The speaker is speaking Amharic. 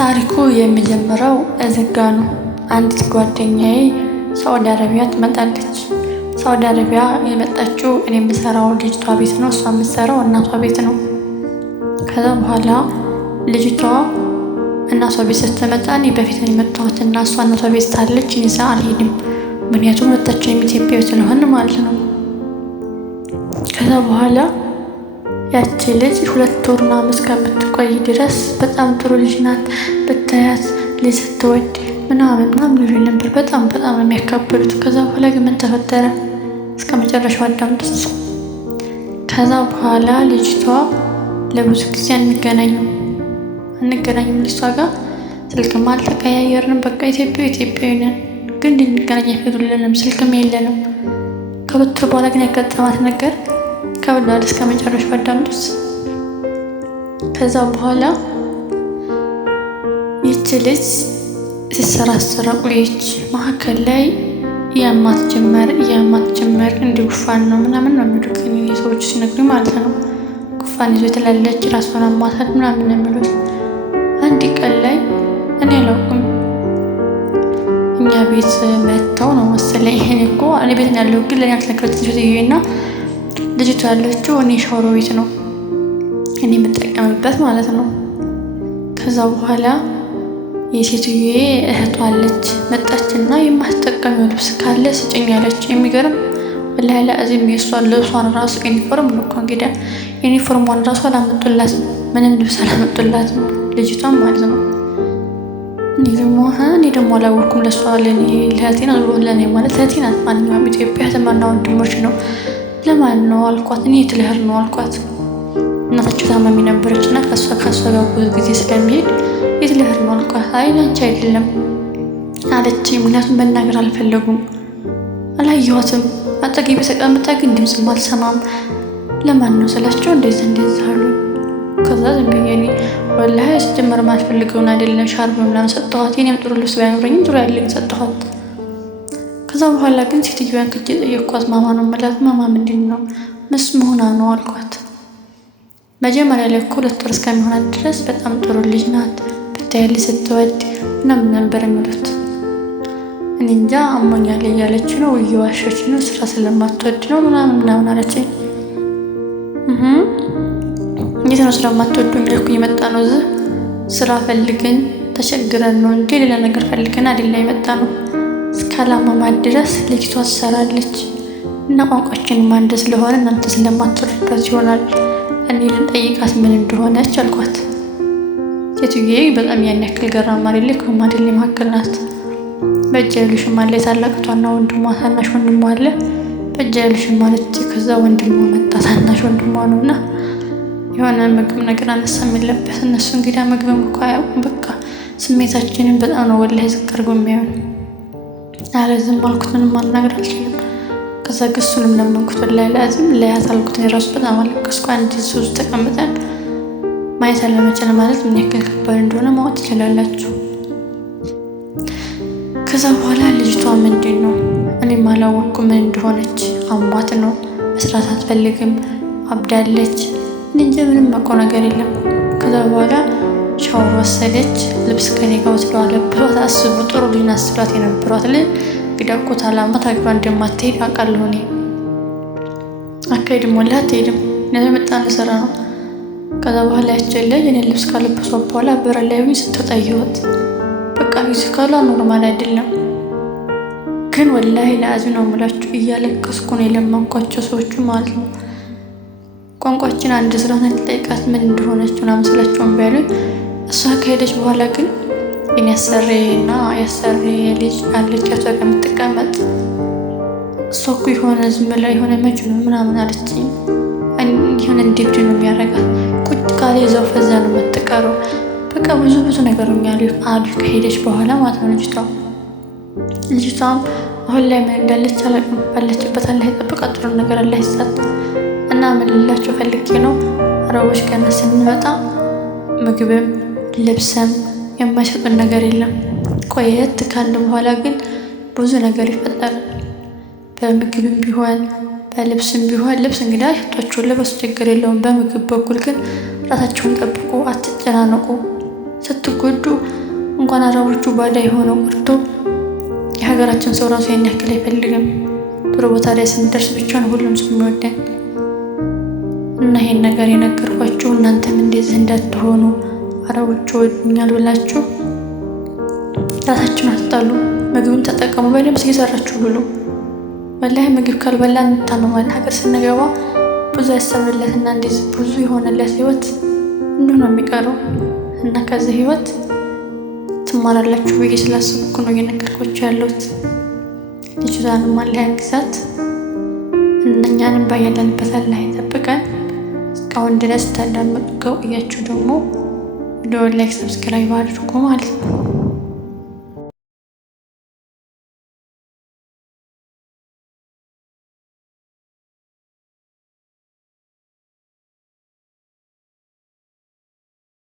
ታሪኩ የሚጀምረው እዝጋ ነው። አንዲት ጓደኛዬ ሳውዲ አረቢያ ትመጣለች። ሳውዲ አረቢያ የመጣችው እኔ የምሰራው ልጅቷ ቤት ነው፣ እሷ የምትሰራው እናቷ ቤት ነው። ከዛ በኋላ ልጅቷ እናቷ ቤት ስትመጣ እኔ በፊት ነው የመጣሁት እና እሷ እናቷ ቤት ታለች፣ እኔ እዛ አልሄድም። ምክንያቱም ሁለታችንም ኢትዮጵያዊ ስለሆን ማለት ነው። ከዛ በኋላ ያቺ ልጅ 2 ወር ምናምን እስከምትቆይ ድረስ በጣም ጥሩ ልጅ ናት። ብታያት ልጅ ስትወድ ምናምን ይሉኝ ነበር። በጣም ነው የሚያካብሩት። ከዛ በኋላ ግን ምን ተፈጠረ? እስከ መጨረሻው አዳምጡት። ከዛ በኋላ ልጅቷ ለብዙ ጊዜ አንገናኝም ልጅቷ ጋር ስልክም አልተቀያየርንም። በቃ ኢትዮጵያዊ ነን፣ ግን እንገናኝ አይፈቅዱልንም፣ ስልክም የለንም። ከ2 ወር በኋላ ግን ያጋጠማት ነገር ከብዳል። እስከ መጨረሻው አዳምጡት። ከዛ በኋላ ይቺ ልጅ ሲሰራሰራ ቆየች። መሀከል ላይ ያማት ጀመር እንዲህ ጉፋን ነው ምናምን ነው የሚሉት ሰዎች ሲነግሩኝ ማለት ነው። ጉፋን ይዞ ትላለች፣ ራሷን አማታት ምናምን ነው የሚሉት። አንድ ቀን ላይ እኔ አላውቅም እኛ ቤት መጥተው ነው መሰለኝ። ይሄን እኮ እኔ ቤት ነው ያለው፣ ግን ለኔ አልተነገረችም ሴትዮና ልጅቷ ያለችው እኔ ሻወር ቤት ነው እኔ የምጠቀምበት ማለት ነው። ከዛ በኋላ የሴትዮዬ እህቷ አለች መጣችና የማትጠቀሚው ልብስ ካለ ስጭኝ አለች። የሚገርም ወላሂ ለአዚም የሷን ልብሷን ራሱ ዩኒፎርም ነው እኮ እንግዲህ ዩኒፎርሟን ራሱ አላመጡላትም፣ ምንም ልብስ አላመጡላትም ልጅቷን ማለት ነው። እኔ ደግሞ አላወኩም ለሷ ለእህቴ ነው ለእኔ ማለት እህቴ ናት። ማንኛውም ኢትዮጵያ እህትና ወንድሞች ነው። ለማን ነው አልኳት። እኔ የት ልሄድ ነው አልኳት። እናታቸው ታማሚ ነበረች እና ከሷ ጋር ብዙ ጊዜ ስለሚሄድ የት ልሄድ ነው አልኳት። አይ አንቺ አይደለም አለች። ምክንያቱም መናገር አልፈለጉም። አላየኋትም። አጠገቤ ተቀምጣ ግን ድምፅም አልሰማም። ለማን ነው ስላቸው እንደዚህ አሉ። ከዛ ዝም ብዬ እኔ ወላሂ ስጀመር ማልፈልገውን አይደለም ሻርብ ምናምን ሰጠኋት። የኔም ጥሩ ልብስ ባይኖረኝም ጥሩ ያለኝ ሰጠኋት። ከዛ በኋላ ግን ሴትዮዋን ክጄ ጠየኳት። ማማ ነው የምላት። ማማ ምንድን ነው ምስ መሆኗ ነው አልኳት። መጀመሪያ ላይ እኮ 2 ወር እስከሚሆናት ድረስ በጣም ጥሩ ልጅ ናት፣ ብታያለች ስትወድ ምናምን ነበር የሚሉት። እኔ እንጃ አሞኛል እያለች ነው፣ እየዋሸች ነው፣ ስራ ስለማትወድ ነው ምናምን አለችኝ። እንዴት ነው ስለማትወዱ የሚልኩኝ? የመጣ ነው እዚህ ስራ ፈልገን ተቸግረን ነው እንጂ ሌላ ነገር ፈልገን አይደለም የመጣ ነው። እስካላማማት ድረስ ልጅቷ ትሰራለች እና ቋንቋችን አንድ ስለሆነ እናንተ ስለማትወዱበት ይሆናል እኔ ልንጠይቃት ምን እንደሆነች አልኳት። ሴትዮዬ በጣም ያን ያክል ገራም አይደለ ከማደል መካከል ናት። በእጅ ያሉሽ ማለት ታላቅቷና ወንድሟ ታናሽ ወንድሟ አለ። በእጅ ያሉሽ ማለት ከዛ ወንድሟ መጣ ታናሽ ወንድሟ ነውና የሆነ ምግብ ነገር አነሳ የሚለበት እነሱ እንግዲህ ምግብም እኮ አያውቁም። በቃ ስሜታችንን በጣም ነው ወላሂ ዝቅ አድርገው የሚያዩን። አረ ዝም አልኩት፣ ምንም ማናገር አልችልም። ከዛ ግሱንም ለመንኩት ወላሂ ለአዚም ለያዝ አልኩት። እራሱ በጣም አለቀስኩ። አንድ ሱስ ተቀምጠን ማየት አለመቻል ማለት ምን ያክል ከባድ እንደሆነ ማወቅ ትችላላችሁ። ከዛ በኋላ ልጅቷ ምንድን ነው እኔም አላወቅኩም ምን እንደሆነች። አሟት ነው መስራት አትፈልግም፣ አብዳለች። እንጂ ምንም አውቀው ነገር የለም። ከዛ በኋላ ሻወር ወሰደች። ልብስ ከኔ ጋር ወስደው አለብሷት። አስቡ ጥሩ ልጅ ናት ስሏት የነበሯት ልጅ እንግዲህ እኮ ታላማት አግባ እንደማትሄድ አውቃለሁ እኔ። አካሄድም ወላሂ አትሄድም፣ እነዚህ የመጣን ስራ ነው። ከዛ በኋላ ያቸለኝ እኔ ልብስ ካለበሷት በኋላ በር ላይ ሆኜ ስትወጣ አየኋት። በቃ ፊዚካሏ ኖርማል አይደለም፣ ግን ወላሂ ለአዚም ነው የምላችሁ እያለቀስኩ ነው የለመንኳቸው ሰዎቹ ማለት ነው። ቋንቋችን አንድ ስለሆነ ልጠይቃት ምን እንደሆነች ምናምን ስላቸውን ቢያሉኝ እሷ ከሄደች በኋላ ግን እኔ ያሰሬ ልጅ አለች አቷ ጋር የምትቀመጥ እሷ እኮ የሆነ ዝም ብላ የሆነ መጅኑን ምናምን አለችኝ። የሆነ እንዲብድ ነው የሚያደርጋት። ቁጭ ካለ ይዘው ፈዛ ነው የምትቀረው። በቃ ብዙ ነገር አሉ ከሄደች በኋላ ማለት ነው። ልጅቷም አሁን ላይ ምን እንዳለች አላውቅም። ባለችበት አላህ ይጠብቃት፣ ጥሩ ነገር አላህ ይስጣት። እና ምን ልላችሁ ፈልጌ ነው አረቦች ገና ስንመጣ ምግብም ልብስም የማይሰጡን ነገር የለም። ቆየት ካለ በኋላ ግን ብዙ ነገር ይፈጠራል። በምግብም ቢሆን በልብስም ቢሆን ልብስ እንግዲህ አይሰጧችሁም፣ ልበሱ ችግር የለውም። በምግብ በኩል ግን ራሳቸውን ጠብቁ፣ አትጨናነቁ። ስትጎዱ እንኳን አረቦቹ ባዳ የሆነው ቀርቶ የሀገራችን ሰው ራሱ ያን ያክል አይፈልግም። ጥሩ ቦታ ላይ ስንደርስ ብቻ ነው ሁሉም ሰው የሚወደን እና ይሄን ነገር የነገርኳችሁ እናንተም እንደዚህ እንዳትሆኑ። አረቦቹ ወዱኛል ብላችሁ ራሳችሁን አትጣሉ። ምግብን ተጠቀሙ፣ በደንብ እየሰራችሁ ብሉ። ወላሂ ምግብ ካልበላን እንታመማለን። ሀገር ስንገባ ብዙ ያሰብንለትና እንደዚህ ብዙ የሆነለት ህይወት እንዲሁ ነው የሚቀረው እና ከዚህ ህይወት ትማራላችሁ ብዬ ስላሰብኩ ነው እየነገርኳችሁ ያለሁት። ልጅቷንም አላህ ያግዛት፣ እኛንም ባያለንበት አላህ ይጠብቀን። እስካሁን ድረስ ታዳምጡ ከቆያችሁ ደግሞ ቪዲዮ ላይክ፣ ሰብስክራይብ አድርጉ ማለት ነው።